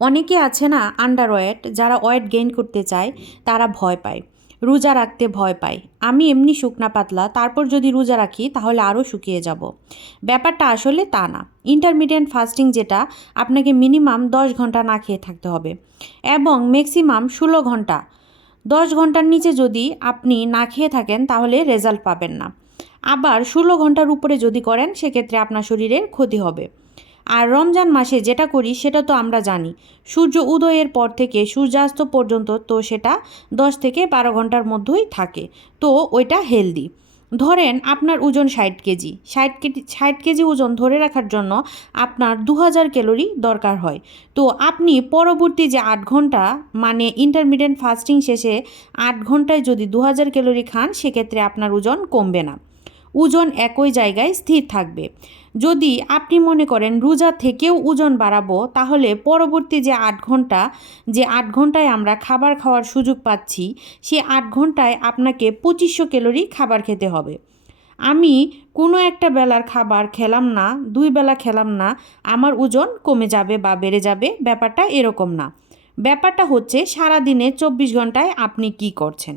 অনেকে আছে না আন্ডারওয়েট, যারা ওয়েট গেইন করতে চায় তারা ভয় পায়, রোজা রাখতে ভয় পায়। আমি এমনি শুকনা পাতলা, তারপর যদি রোজা রাখি তাহলে আরও শুকিয়ে যাব। ব্যাপারটা আসলে তা না। ইন্টারমিডিয়েন্ট ফাস্টিং যেটা, আপনাকে মিনিমাম 10 ঘন্টা না খেয়ে থাকতে হবে এবং ম্যাক্সিমাম 16 ঘন্টা। 10 ঘন্টার নিচে যদি আপনি না খেয়ে থাকেন তাহলে রেজাল্ট পাবেন না। আবার 16 ঘন্টার উপরে যদি করেন সেক্ষেত্রে আপনার শরীরের ক্ষতি হবে। আর রমজান মাসে যেটা করি সেটা তো আমরা জানি, সূর্য উদয়ের পর থেকে সূর্যাস্ত পর্যন্ত তো সেটা 10 থেকে 12 ঘন্টার মধ্যেই থাকে, তো ওইটা হেলদি। ধরেন আপনার ওজন 60 কেজি, 60 কেজি ওজন ধরে রাখার জন্য আপনার 2000 ক্যালোরি দরকার হয়। তো আপনি পরবর্তী যে 8 ঘন্টা, মানে ইন্টারমিডিয়েন্ট ফাস্টিং শেষে 8 ঘন্টায় যদি 2000 ক্যালোরি খান, সেক্ষেত্রে আপনার ওজন কমবে না, ওজন একই জায়গায় স্থির থাকবে। যদি আপনি মনে করেন রোজা থেকেও ওজন বাড়াবো, তাহলে পরবর্তী যে 8 ঘন্টা, যে 8 ঘন্টায় আমরা খাবার খাওয়ার সুযোগ পাচ্ছি, সে 8 ঘন্টায় আপনাকে 2500 ক্যালোরি খাবার খেতে হবে। আমি কোনো একটা বেলার খাবার খেলাম না, 2 বেলা খেলাম না, আমার ওজন কমে যাবে বা বেড়ে যাবে, ব্যাপারটা এরকম না। ব্যাপারটা হচ্ছে সারাদিনে 24 ঘন্টায় আপনি কি করছেন।